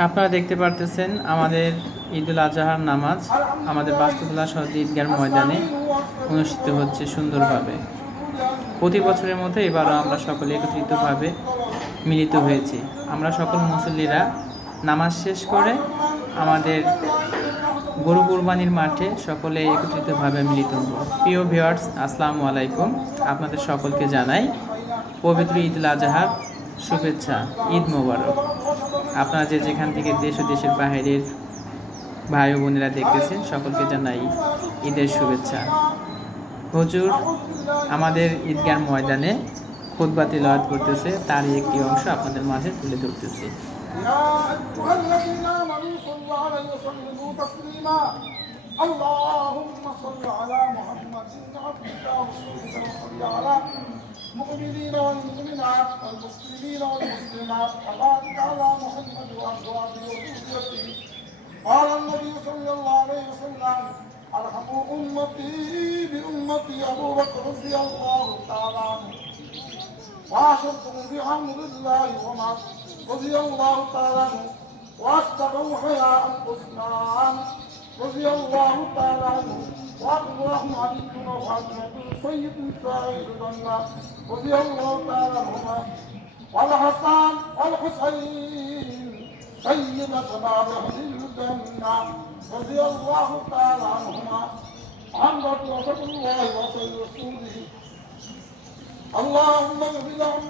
আপনারা দেখতে পারতেছেন আমাদের ঈদুল আজহার নামাজ, আমাদের বাস্তুতলা সহজ ঈদগার ময়দানে অনুষ্ঠিত হচ্ছে সুন্দরভাবে। প্রতি বছরের মতো এবারও আমরা সকলে একত্রিতভাবে মিলিত হয়েছি। আমরা সকল মুসল্লিরা নামাজ শেষ করে আমাদের গরু কুরবানির মাঠে সকলে একত্রিতভাবে মিলিত হব। প্রিয় ভিউয়ার্স, আসসালামু আলাইকুম। আপনাদের সকলকে জানাই পবিত্র ঈদুল আজহার শুভেচ্ছা, ঈদ মোবারক। আপনারা যে যেখান থেকে দেশ ও দেশের বাইরের ভাই ও বোনেরা দেখতেছেন সকলকে জানাই ঈদের শুভেচ্ছা হুজুর আমাদের ঈদগার ময়দানে খুতবা তিলাওয়াত করতেছে তারই একটি অংশ আপনাদের মাঝে তুলে ধরতেছি يا أيها الذين آمنوا صلوا عليه وسلموا تسليما اللهم صل على محمد عبدك ورسولك وصل على المؤمنين والمؤمنات والمسلمين والمسلمات وبارك على محمد وأزواجه وذريته قال النبي صلى الله عليه وسلم ارحم أمتي بأمتي أبو بكر رضي الله تعالى عنه واشرتم بحمد الله وما رضي الله تعالى عنه واصدقوا حياء عثمان رضي الله تعالى عنه وعبد الرحمن علي بن فاطمة سيد نساء الجنة رضي الله تعالى عنهما والحسن والحسين سيد شباب اهل الجنة رضي الله تعالى عنهما عن رسول الله وسيد رسوله اللهم اغفر لهم